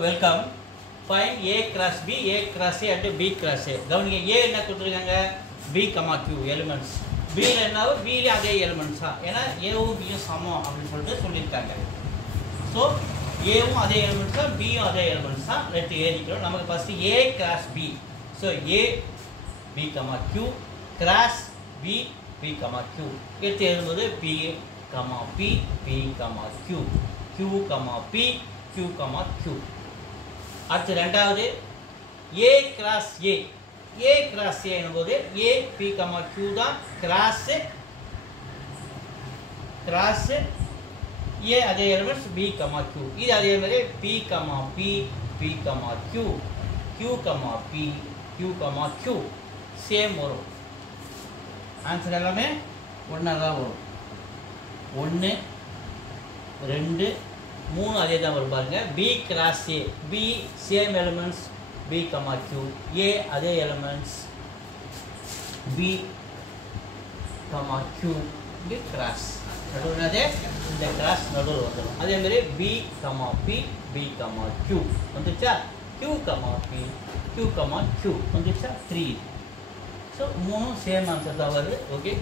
Welcome. Find A cross B, A cross A and B cross A. கவனிங்க A என்ன கொடுத்திருக்காங்க B, Q elements. B ல என்ன B ல அதே elements ஏனா A வும் B யும் சமம் அப்படி சொல்லிட்டு சொல்லிருக்காங்க. So A வும் அதே elements B யும் அதே elements லெட் எழுதிக்கிறோம். நமக்கு first A cross B. So A B, Q cross B, B, Q. எடுத்து எழுதும்போது P, P, P, Q. Q, P, Q, Q. அடுத்து இரண்டாவது A cross A. A cross A என்பது A P, Q தான் cross A அதே elements B, Q. இது அதே மாதிரி P, P, Q. Q, P, Q, Q. Same வரும். ஆன்சர் எல்லாமே ஒண்ணா தான் வரும். 1 2 3 அதே தான் வரும் பாருங்க. B cross A. B same elements B, Q. A அதே elements B, Q. இது cross. நடுவுல அதே இந்த cross நடுவுல வந்துரும். அதே மாதிரி B, P, B, Q. வந்துச்சா? Q, P, Q, Q. வந்துச்சா? 3. So மூணும் சேம் ஆன்சர் தான் வருது. ஓகே.